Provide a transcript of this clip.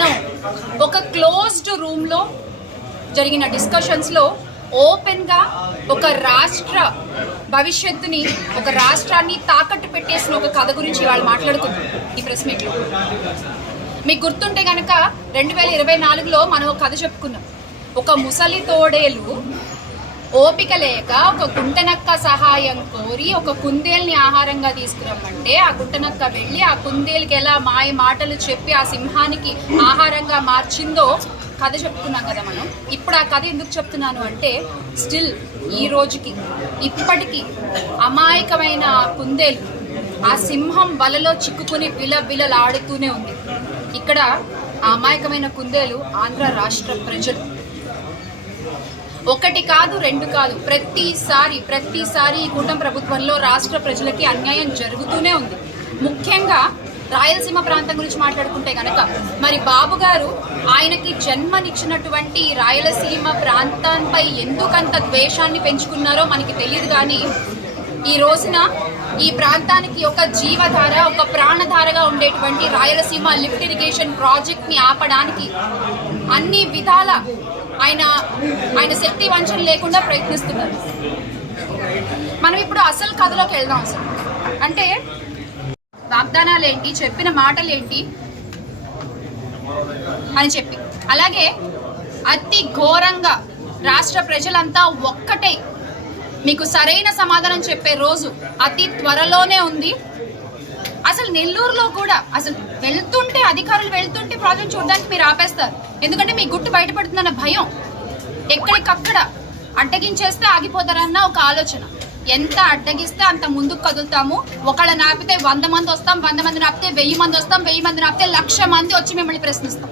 మనం ఒక క్లోజ్డ్ రూమ్లో జరిగిన డిస్కషన్స్లో ఓపెన్గా ఒక రాష్ట్ర భవిష్యత్తుని ఒక రాష్ట్రాన్ని తాకట్టు పెట్టేసిన ఒక కథ గురించి వాళ్ళు మాట్లాడుకుందాం ఈ ప్రెస్ మీట్లో మీకు గుర్తుంటే కనుక రెండు వేల ఇరవై నాలుగులో మనం ఒక కథ చెప్పుకున్నాం. ఒక ముసలి తోడేలు ఓపిక లేక ఒక గుంటనక్క సహాయం కోరి ఒక కుందేల్ని ఆహారంగా తీసుకురమ్మంటే ఆ గుంటనక్క వెళ్ళి ఆ కుందేలుకి ఎలా మాయ మాటలు చెప్పి ఆ సింహానికి ఆహారంగా మార్చిందో కథ చెప్పుకున్నాం కదా మనం. ఇప్పుడు ఆ కథ ఎందుకు చెప్తున్నాను అంటే స్టిల్ ఈ రోజుకి ఇప్పటికీ అమాయకమైన ఆ కుందేలు ఆ సింహం వలలో చిక్కుకుని విల విలలాడుతూనే ఉంది. ఇక్కడ ఆ అమాయకమైన కుందేలు ఆంధ్ర రాష్ట్ర ప్రజలు. ఒకటి కాదు రెండు కాదు. ప్రతిసారి ప్రతిసారి ఈ కూటమి ప్రభుత్వంలో రాష్ట్ర ప్రజలకి అన్యాయం జరుగుతూనే ఉంది. ముఖ్యంగా రాయలసీమ ప్రాంతం గురించి మాట్లాడుకుంటే కనుక మరి బాబు గారు ఆయనకి జన్మనిచ్చినటువంటి రాయలసీమ ప్రాంతంపై ఎందుకంత ద్వేషాన్ని పెంచుకున్నారో మనకి తెలియదు కానీ ఈ రోజున ఈ ప్రాంతానికి ఒక జీవధార ఒక ప్రాణధారగా ఉండేటువంటి రాయలసీమ లిఫ్ట్ ఇరిగేషన్ ప్రాజెక్ట్ని ఆపడానికి అన్ని విధాల ఆయన ఆయన శక్తి వంచన లేకుండా ప్రయత్నిస్తున్నారు. మనం ఇప్పుడు అసలు కథలోకి వెళ్దాం అసలు అంటే వాగ్దానాలు ఏంటి చెప్పిన మాటలు ఏంటి అని చెప్పి. అలాగే అతి ఘోరంగా రాష్ట్ర ప్రజలంతా ఒక్కటే మీకు సరైన సమాధానం చెప్పే రోజు అతి త్వరలోనే ఉంది. అసలు నెల్లూరులో కూడా అసలు వెళ్తుంటే అధికారులు వెళ్తుంటే ప్రాజెక్ట్ చూడడానికి మీరు ఆపేస్తారు. ఎందుకంటే మీ గుట్టు బయటపడుతుందన్న భయం ఎక్కడికక్కడ అడ్డగించేస్తే ఆగిపోతారన్న ఒక ఆలోచన. ఎంత అడ్డగిస్తే అంత ముందుకు కదులుతాము. ఒకళ్ళ నాపితే వంద మంది వస్తాం వంద మంది నాపితే వెయ్యి మంది వస్తాం వెయ్యి మంది నాపితే లక్ష మంది వచ్చి మిమ్మల్ని ప్రశ్నిస్తాం.